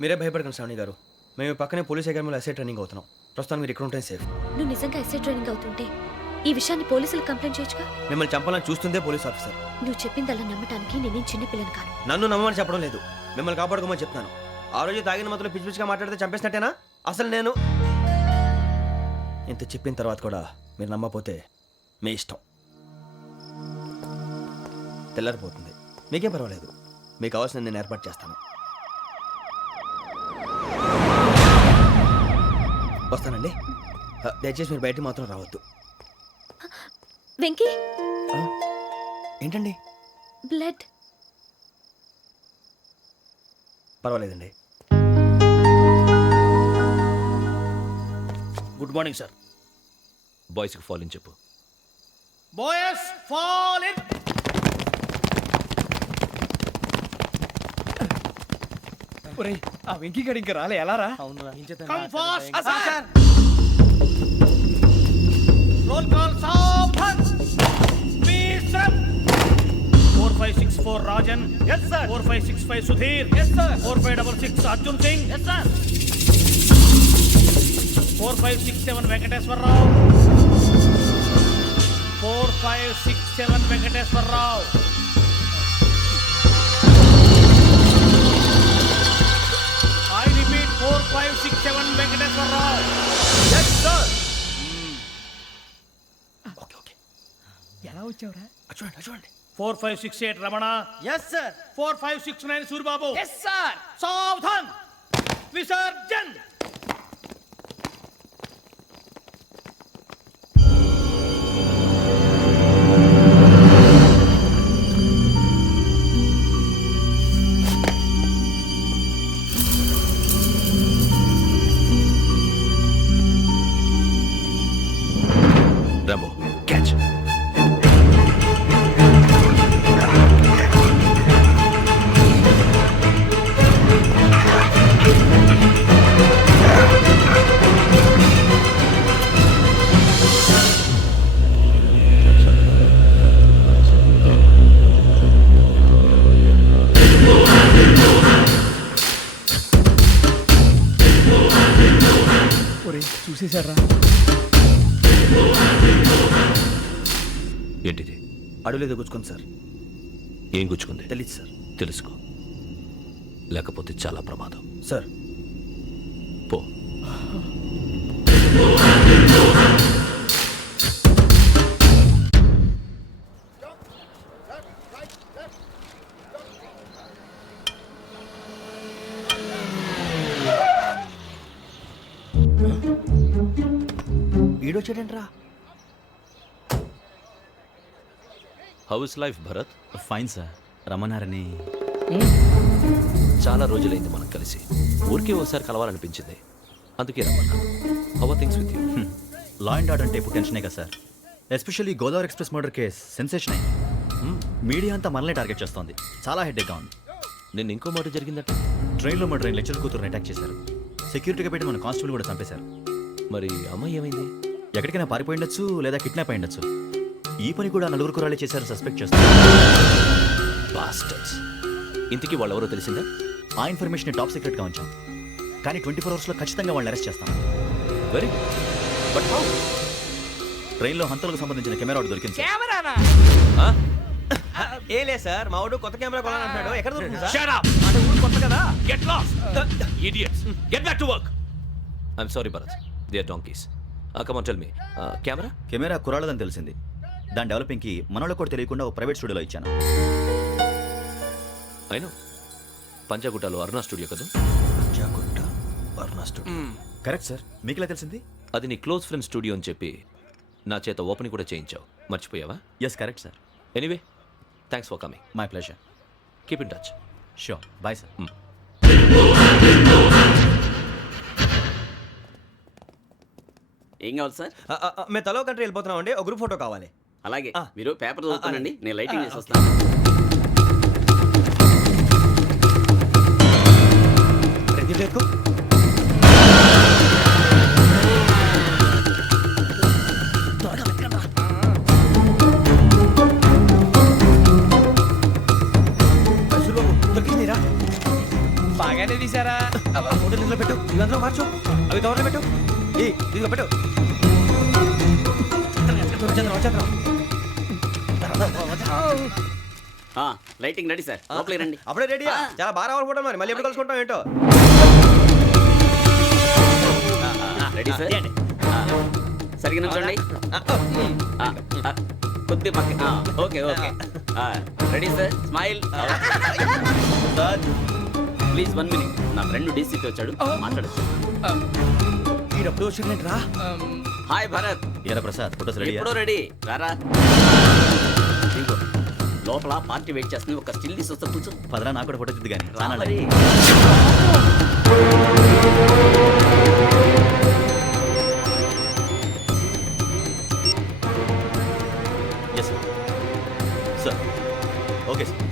మీరే భయపడకండి శ్రావణి గారు. మేము పక్కనే పోలీస్ అకాడమీలో ఎస్ఐ ట్రైనింగ్ అవుతున్నాం. ప్రస్తుతం మీరు ఇక్కడ ఉంటే సేఫ్. నువ్వు నిజంగా ఎస్ఐ ట్రైనింగ్ అవుతుంటే ఈ విషయాన్ని పోలీసులకు కంప్లైంట్ చేయొచ్చుగా. మిమ్మల్ని చంపాలని చూస్తుందే పోలీస్ ఆఫీసర్. నువ్వు చెప్పిందల్లా నమ్మటానికి నేనేం చిన్నపిల్లని కాను. నన్ను నమ్మమని చెప్పడం లేదు, మిమ్మల్ని కాపాడుకోమని చెప్తాను. ఆ రోజు తాగిన మొదలు పిచ్చి పిచ్చిగా మాట్లాడితే చంపేసినట్టేనా? అసలు నేను ఇంత చెప్పిన తర్వాత కూడా మీరు నమ్మకపోతే మీ ఇష్టం. తెల్లారిపోతుంది, మీకేం పర్వాలేదు. మీకు కావాల్సిన నేను ఏర్పాటు చేస్తాను. వస్తానండి. దయచేసి మీరు బయటికి మాత్రం రావద్దు. వెంకీ, ఏంటండి? బ్లడ్. పర్వాలేదండి. Good morning sir. బాయ్స్కి ఫాల్ ఇన్ చెప్పు. Boys fall in. ఒరేయ్, ఆ వెంకీ గడి ఇంకా రాలే, ఎలా రా? Come fast sir. Roll call సావధాన్. Speed up. 4564 Rajan. yes sir. 4565 Sudheer. yes sir. 4566 Arjun Singh. yes sir. 4567 Venkateswararao. 4567 Venkateswararao. I repeat 4567 Venkateswararao. yes sir. Okay okay. ఎలా వచ్చావురా? చూడండి చూడండి. 4568 Ramana. yes sir. 4569 Suribabu. yes sir. సావధాన్. విసర్జన్. Rambo catch. ఒరేయ్, చూసేశారా? ఏంటిది? అడుగులేదు గుచ్చుకోండి సార్. ఏం గుచ్చుకుంది? తెలీదు సార్. తెలుసుకో, లేకపోతే చాలా ప్రమాదం. సార్ పో. ఈడొచ్చాడంట్రా. How is life Bharat? Fine sir. రమ్మన్నారని. చాలా రోజులైంది మనం కలిసి. ఊరికే ఒకసారి కలవాలనిపించింది, అందుకే రమ్మన్నా. How are things with you? Law and order అంటే ఇప్పుడు టెన్షనే కదా sir. Especially Godavari express murder case sensation అయింది. మీడియా అంతా మనల్ని టార్గెట్ చేస్తోంది. చాలా హెడ్ఏక్గా ఉంది. నిన్న ఇంకో మాట జరిగిందట. ట్రైన్లో మా ట్రైన్ లెక్చర్ కూతురుని అటాక్ చేశారు. సెక్యూరిటీగా పెట్టి మన కానిస్టేబుల్ కూడా చంపేశారు. మరి అమ్మాయి ఏమైంది? ఎక్కడికైనా పారిపోయి ఉండొచ్చు, లేదా కిడ్నాప్ అయి ఉండొచ్చు. ఈ పని కూడా నలుగురు కురాలే చేశారు సస్పెక్ట్ చేస్తారు. బాస్టర్స్. ఇంతకీ వాళ్ళెవరో తెలిసిందా? ఆ ఇన్ఫర్మేషన్ టాప్ సీక్రెట్గా ఉంచాం, కానీ 24 అవర్స్లో ఖచ్చితంగా వాళ్ళని అరెస్ట్ చేస్తాం. Very but how? ట్రైన్లో హంతలకు సంబంధించిన కెమెరా ఒకటి దొరికింది సార్. కెమెరానా? ఏ లే సార్, మా వాడు కొత్త కెమెరా కొనాలంటున్నాడు. ఎక్కడ దొరుకుతుంది సార్? Shut up! అంటే ఊరు కొత్త కదా. Get lost! Idiots! Get back to work! I'm sorry, Bharat. They are donkeys. Come on, tell me. Camera? Camera కురాలదని తెలిసింది. దాని డెవలపింగ్కి మనోళ్ళకి కూడా తెలియకుండా ఒక ప్రైవేట్ స్టూడియోలో ఇచ్చాను. I know. పంజాగుట్టలో అరుణా స్టూడియో కదా? Panjagutta Aruna studio. Correct sir. మీకు ఎలా తెలిసింది? అది నీ క్లోజ్ ఫ్రెండ్ స్టూడియో అని చెప్పి నా చేత ఓపెనింగ్ కూడా చేయించావు. మర్చిపోయావా? Yes correct sir. Anyway, thanks for coming. My pleasure. Keep in touch. Sure. Bye sir. ఏం కావాలి సార్? మేము తలో కంట్రీ వెళ్ళిపోతున్నాం అండి. ఒక గ్రూప్ ఫోటో కావాలి. అలాగే, ఆ. మీరు పేపర్ చదువుతానండి, అలాగే. నేను లైటింగ్ చేసి వస్తాను. రెడీ చేసుకో. బాగానే తీసారా? ఫోటోలు ఇందులో పెట్టు, ఇవి అందులో మార్చు, అవి కవర్లో పెట్టు, ఇదిగో పెట్టు. వచ్చేద్దాం. లైటింగ్ రెడీ సార్, లోపలికి రండి. అప్పుడే రెడీ. చాలా బాగా రావాలి ఫోటో, మరి మళ్ళీ ఎప్పుడు కలుసుకుంటాం ఏంటో. Ready sir. సరిగ్గా నుంచోండి. కొద్ది పక్క. Okay okay. Ready sir, smile. Please 1 minute. నా ఫ్రెండ్ డీసీపీ వచ్చాడు, మాట్లాడచ్చు. ఈడప్పుడు వచ్చిందంటరా. హాయ్ భరత్. ఏరా ప్రసాద్, ఫోటోస్ రెడీ? ఎప్పుడో రెడీ. రారా. ఇదిగో, లోపల పార్టీ వెయిట్ చేస్తుంది. ఒక స్టిల్ తీసి వస్తా, కూర్చో. పదరా, నాకు కూడా ఫోటో చూద్దు కానీ. రా మరి. Yes sir. ఓకే సార్,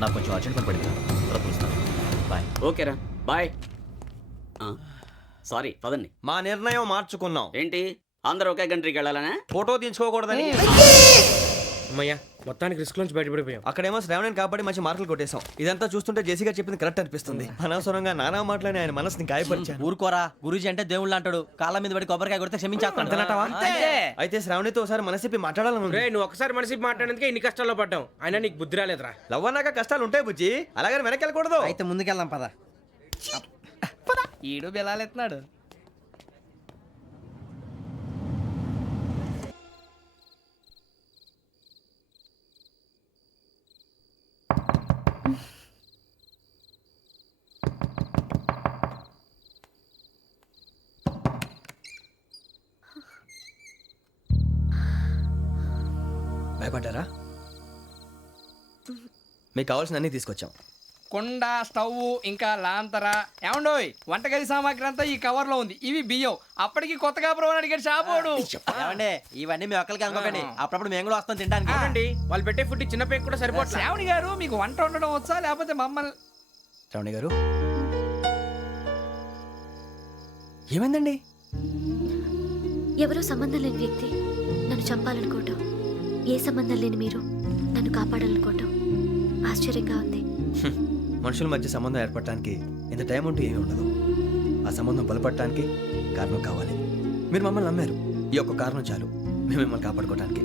నాకు కొంచెం అర్జెంట్ పని పడింది, తర్వాత పిలుస్తాను. బాయ్. ఓకేరా, బాయ్. సారీ, పదండి. మా నిర్ణయం మార్చుకున్నాం. ఏంటి, అందరూ ఒకే కంట్రీకి వెళ్ళాలనే? ఫోటో తీసుకోకూడదని. అమ్మయ్యా, మొత్తానికి రిస్క్ నుంచి బయటపడిపోయాం. అక్కడేమో శ్రావణిని కాబట్టి మంచి మార్కులు కొట్టేశాం. ఇదంతా చూస్తుంటే జేసీగా చెప్పింది కరెక్ట్ అనిపిస్తుంది. అనవసరంగా నానా మాటలని ఆయన మనసుని గాయపరిచాను. ఊరుకోరా, గురూజీ అంటే దేవుళ్ళు అంటాడు. కాళ్ళ మీద పడి కొబ్బరికాయ కొడితే క్షమించేస్తాడు. అంతేనంటావా? అయితే శ్రావణితో ఒకసారి మనసిప్పి మాట్లాడాలను. రే, నువ్వు ఒకసారి మనసి మాట్లాడేందుకే ఇన్ని కష్టాల్లో పడ్డాం. అయినా నీకు బుద్ధి రాలేదురా. లవ్ అన్నాక కష్టాలు ఉంటాయి బుజ్జి, అలాగని వెనక్కి వెళ్ళకూడదు. అయితే ముందుకెళ్దాం పద. ఈడు బెలాలెత్తున్నాడు. భయపడ్డారా? మీకు కావాల్సిన అన్ని తీసుకొచ్చాం. కుండ, స్టవ్, ఇంకా లాంతర. ఏమండోయ్, వంటగది సామాగ్రి అంతా ఈ కవర్ లో ఉంది. ఇవి బియ్యం. అప్పటికి కొత్తగా బ్రౌన్ అడిగాడు షాపోడు. ఏమండి, ఇవన్నీ మీ ఒక్కరికి అనుకోకండి. అప్పుడప్పుడు మేము కూడా వస్తాం తినడానికి. చూడండి, వాళ్ళు పెట్టే ఫుడ్ చిన్న పేక్ కూడా సరిపోతుంది. శ్రావణి గారు, మీకు వంట వండడం వచ్చా, లేకపోతే మమ్మల్ని? శ్రావణి గారు, ఏమైందండి? ఎవరో సంబంధం లేని వ్యక్తి నన్ను చంపాలనుకోవటం, ఏ సంబంధం లేని మీరు నన్ను కాపాడాలనుకోవటం ఆశ్చర్యంగా ఉంది. మనుషుల మధ్య సంబంధం ఏర్పడటానికి ఇంత టైం ఉంటూ ఏమీ ఉండదు. ఆ సంబంధం బలపడటానికి కారణం కావాలి. మీరు మమ్మల్ని నమ్మారు, ఈ ఒక్క కారణం చాలు మేము మిమ్మల్ని కాపాడుకోవడానికి.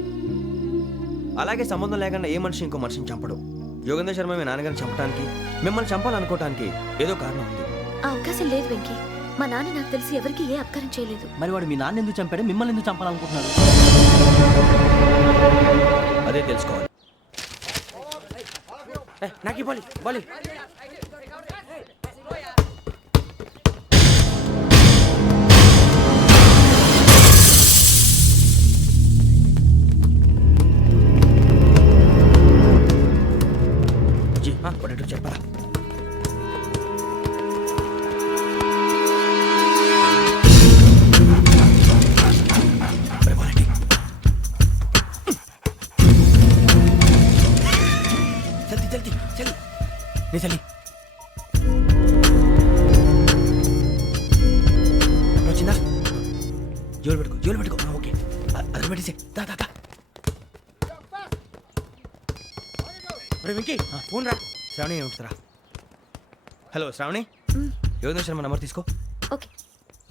అలాగే సంబంధం లేకుండా ఏ మనిషి ఇంకో మనిషిని చంపడు. యోగేంద్ర శర్మ మీ నాన్నగారిని చంపడానికి, మిమ్మల్ని చంపాలనుకోవటానికి ఏదో కారణం ఉంది. ఆ అవకాశం లేదు వెంకీ. మా నాన్న నాకు తెలిసి ఎవరికి ఏ అపకారం చేయలేదు. మరి వాడు మీ నాన్న ఎందుకు చంపాడు, మిమ్మల్ని ఎందుకు చంపాలనుకుంటున్నాడు? అదే తెలుసుకోవాలి. నాకు బాలి బాలి. చెప్పరా? చలి వచ్చిందా? జోలు పెట్టుకో. ఓకే, అది పెట్టేసి వెంకీ, ఫోన్ రా. శ్రావణి ఏమిటిరా? హలో శ్రావణి, యోగేంద్ర శర్మ నంబర్ తీసుకో. ఓకే.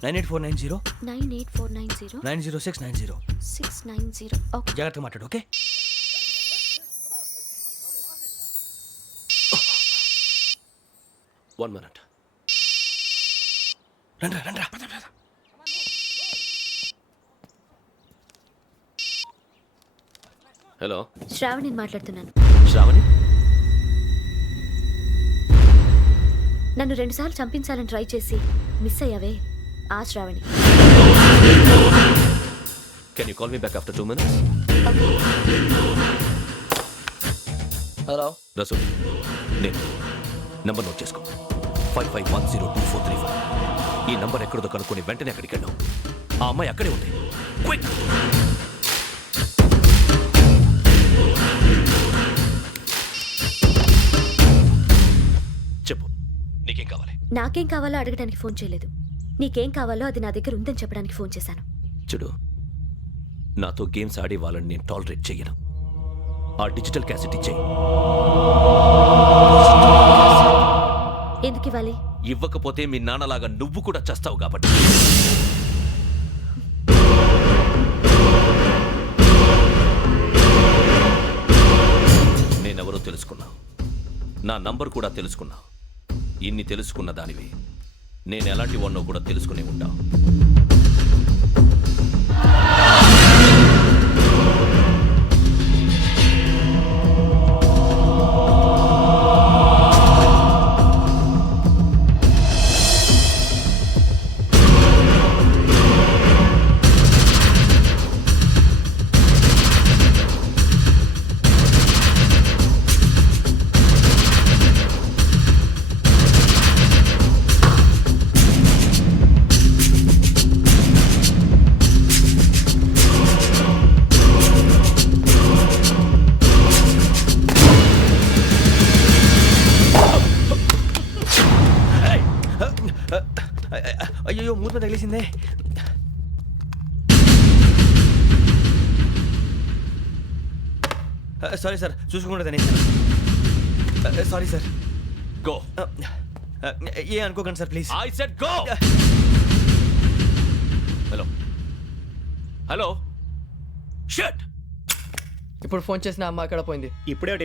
98490 98490 90690. 690. ఓకే. జాగ్రత్తగా మాట్లాడు. ఓకే. One minute. రండ్రా. హలో, శ్రావణిని మాట్లాడుతున్నాను. శ్రావణి. నన్ను 2 సార్లు చంపించాలని ట్రై చేసి మిస్ అయ్యావే, ఆ Shravani. Can you call me back after 2 minutes? Hello Rasool, నేను నంబర్ నోట్ చేసుకో. 55102435. ఈ నంబర్ ఎక్కడదో కనుక్కొని వెంటనే అక్కడికి వెళ్ళాం. ఆ అమ్మాయి అక్కడే ఉంది. క్విక్! చెప్పు, నీకేం కావాలి? నాకేం కావాలో అడగడానికి ఫోన్ చేయలేదు. నీకేం కావాలో అది నా దగ్గర ఉందని చెప్పడానికి ఫోన్ చేశాను. చూడు, నాతో గేమ్స్ ఆడే వాళ్ళని నేను టాలరేట్ చెయ్యను. ఆ డిజిటల్ క్యాసెట్ ఇచ్చేయి. ఎందుకు ఇవ్వాలి? ఇవ్వకపోతే మీ నాన్నలాగా నువ్వు కూడా చస్తావు కాబట్టి. నేనెవరో తెలుసుకున్నావు, నా నంబర్ కూడా తెలుసుకున్నావు. ఇన్ని తెలుసుకున్న దానివి నేను ఎలాంటి వాడినో కూడా తెలుసుకునే ఉంటావు. అయ్యో మూత తగిలేసిందే. సారీ సార్, చూసుకోకుండా తినేసాను. Sorry sir. గో. ఏ అనుకోకండి sir please. I said go. Hello hello. Shut. ఇప్పుడు ఫోన్ చేసిన అమ్మ అక్కడ పోయింది. ఇప్పుడే